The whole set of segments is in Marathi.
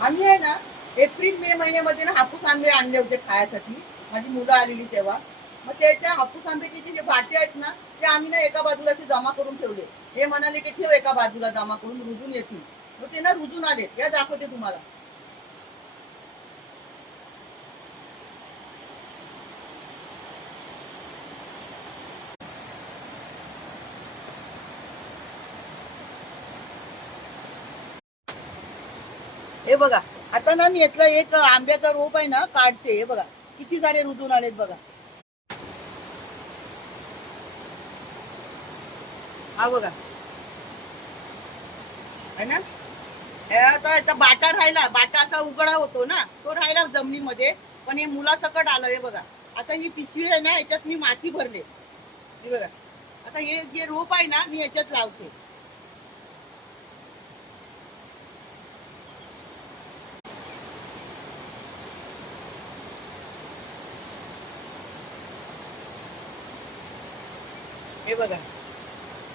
आम्ही आहे ना एप्रिल मे महिन्यामध्ये ना हापूस आंबे आणले होते खायसाठी. माझी मुलं आलेली तेव्हा. मग त्याच्या हापूस आंब्याचे जे बाटे आहेत ना, ते आम्ही ना एका बाजूला असे जमा करून ठेवले. हे म्हणाले की ठेव एका बाजूला जमा करून, रुजून येतील. मग ते ना रुजून आले. या दाखवते तुम्हाला. हे बघा. आता ना मी यातला एक आंब्याचा रोप आहे ना काढते. हे बघा किती सारे रुजून आलेत बघा. हा बघा. है ना. हे आता याचा बाटा राहिला. बाटा असा उघडा होतो ना, तो राहिला जमिनीमध्ये. पण हे मुलासकट आलं. हे बघा. आता ही पिशवी आहे ना, याच्यात मी माती भरले. हे बघा. आता हे जे रोप आहे ना, मी याच्यात लावते. हे बघा.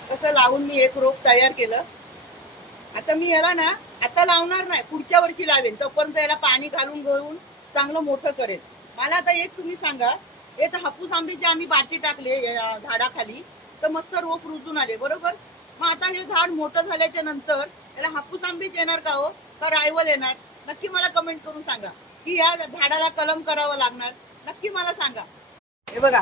कसं लावून मी एक रोप तयार केलं. आता मी याला ना आता लावणार नाही, पुढच्या वर्षी लावेन. तोपर्यंत याला पाणी घालून घेऊन चांगलं मोठं करेल. मला आता एक तुम्ही सांगा, हे तर हापूस आंबे जे आम्ही बाटी टाकले या झाडाखाली, तर मस्त रोप रुजून आले बरोबर. मग आता हे झाड मोठं झाल्याच्या नंतर याला हापूस आंबेच येणार का हो, का रायवल येणार? नक्की मला कमेंट करून सांगा. की या झाडाला कलम करावं लागणार, नक्की मला सांगा. हे बघा,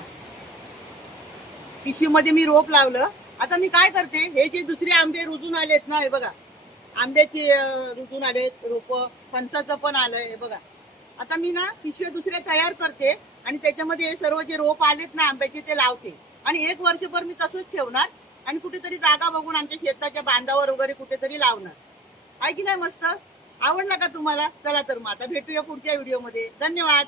पिशवीमध्ये मी रोप लावलं. आता मी काय करते, हे जे दुसरे आंबे रुजून आलेत ना, हे बघा आंब्याची रुजून आलेत रोप. फणसाचं पण आलंय. हे बघा. आता मी ना पिशव्या दुसऱ्या तयार करते आणि त्याच्यामध्ये हे सर्व जे रोप आलेत ना आंब्याचे ते लावते. आणि एक वर्षभर मी तसंच ठेवणार आणि कुठेतरी जागा बघून आमच्या शेताच्या बांधावर वगैरे कुठेतरी लावणार. आहे की नाही मस्त? आवडला का तुम्हाला? चला तर मग आता भेटूया पुढच्या व्हिडिओमध्ये. धन्यवाद.